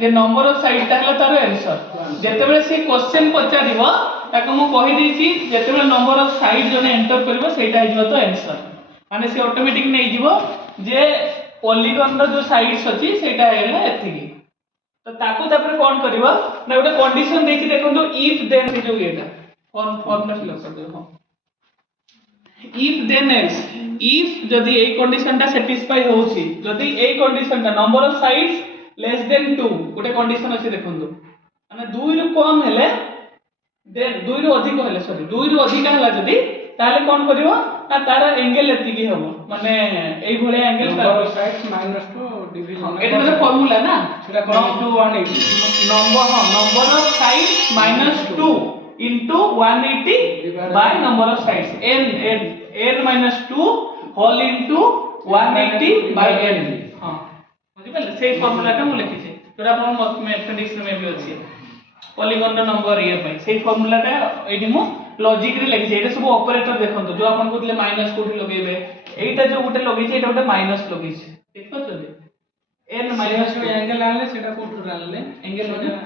J number of side ता हला तार आंसर जेतेबेले से क्वेश्चन पचारिबो ताको मु कहि देछि जेतेबेले नंबर ऑफ साइड जने एंटर करबो सेटा हिजो तो आंसर माने से ऑटोमेटिक नै जिवो जे पॉलीगन रो जो साइड्स अछि सेटा हेला एथिकी तो ताकू तापर कोन करबो ना गोटे कंडीशन देछि देखंतु इफ देन से जो एटा फॉर्म ना फिल कर दो if then else if जदि ए कंडीशन ता सैटिस्फाई होउची जदि ए कंडीशन ता number of sides less than 2 गोटे कंडीशन अछि देखंतु माने 2 रु कम हेले देन 2 रु अधिक हेले सॉरी 2 रु अधिक हला जदि ताले कोन करबो ना तार एंगल एतिकी हबो माने एई भले angle number of sides -2 division एटा मतलब फार्मूला ना सेटा कोन टू 180 number of sides -2 into 180 by number of sides n minus 2 whole into 180 by n हां बुझि पले से फार्मूला टा मु लिखि छै तोरा अपन मैथमेटिक्स में भी अछि पॉलीगन रो नंबर ये पाई से फार्मूला टा एठी मु लॉजिक रे लिखि छै एटा सब ऑपरेटर देखंतो जो अपन कहले माइनस कोठी लगेबे एटा जो गुटे लगै छै एटा गुटे माइनस लगै छै देखो चले n माइनस एंगल आले सेटा कोठु आले एंगल माने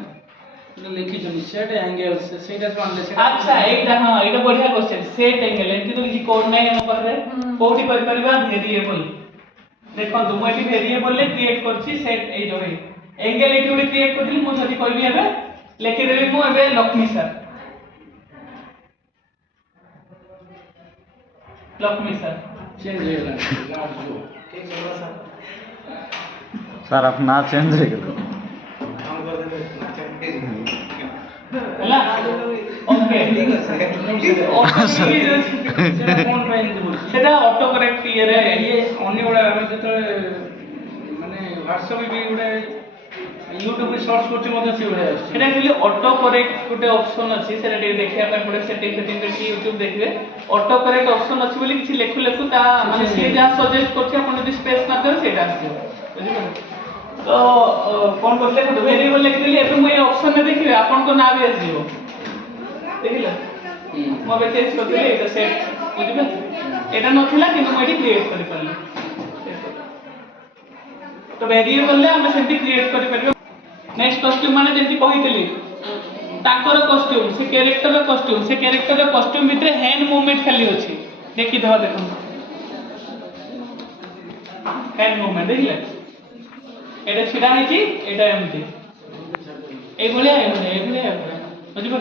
लिखि जनी सेट एंगल से सेटा जानले सेटा अच्छा एटा हां एटा बढ़िया क्वेश्चन सेट एंगल एंटी तो किछि कोड नै हम पाखरे कोठी कर परिबा वेरिएबल देखो तुम एटी वेरिएबल ले क्रिएट करछि सेट ए जो एंगल एटी उडी क्रिएट करदिली मु जदी कहबी एबे लिखि देली मु एबे लक्ष्मी सर चेंज हो गला ठीक है सर अपना चेंज हो गला होला ओके ठीक है सेटा ऑटो करेक्ट ये रे ये अन्य गुडा हम जतले माने व्हाट्सएप भी गुडा यूट्यूब सर्च करछि मते से गुडा सेटा एक्चुअली ऑटो करेक्ट गुटे ऑप्शन अछि सेटा दे देखिया पे पुरे सेटिंग देखि यूट्यूब देखिबे ऑटो करेक्ट ऑप्शन अछि बोली किछि लेखु लेखु ता माने से जा सजेस्ट करछि अपन जदी स्पेस ना करे सेटा आसी बुझिबे तो कोन करले तो वेरिएबल लिख देली एबे मैं ऑप्शन में देखिबे आपन को नाम आसी जीवो देखिला मो बे चेंज कर देली एटा सेट बुझिबे एटा नथिला किंतु मैं एटी क्रिएट करि परली तो वेरिएबल ले हम सेंटी क्रिएट करि परबे नेक्स्ट कॉस्ट्यूम माने जेंति कहितली ताकर कॉस्ट्यूम से कैरेक्टर रो कॉस्ट्यूम भितरे हैंड मूवमेंट खाली अछि देखि दवा देखो हैंड मूवमेंट देखिले एटा छिडा है जी एटा एमटी ए भले बुझि पर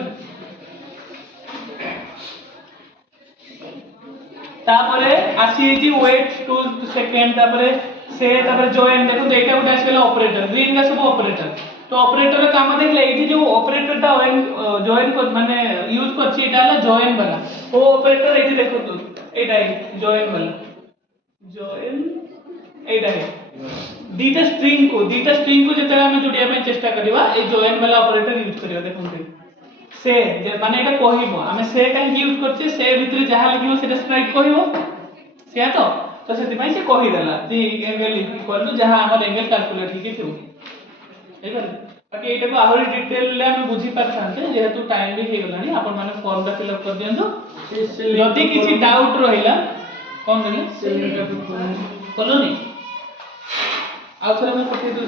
तापरे आसी जी वेट 2 सेकंड तापरे से तापरे जॉइन देखो एटा उठा आसला ऑपरेटर ग्रीन का सब ऑपरेटर तो ऑपरेटर रो काम देखले एठी जो ऑपरेटर ता जॉइन को माने यूज करछि एटा हला जॉइन वाला ओ ऑपरेटर एठी देखो तू एटा जॉइन वाला जॉइन एटा है दीटा स्ट्रिंग को जते हम जोड़िया में चेष्टा करबा ए जॉइन वाला ऑपरेटर यूज करियो देखो से जे माने एटा कहिबो हमें से काहे यूज करछि से भीतर जहा लिखिबो सेटा स्प्राइट कहिबो से तो से दिमाई से कहि देला जे एंगल इक्वल टू जहा हमर एंगल कैलकुलेट हिके थिउ एबर बाकी एटा को आहुरी डिटेल ले हम बुझी परथांते जेहेतु टाइम भी हे गलानी आपण माने फॉर्म दा फिल अप कर दियंतो यदि किछि डाउट रहिला कोन देले से कोलोनी आउथरे में पठे दो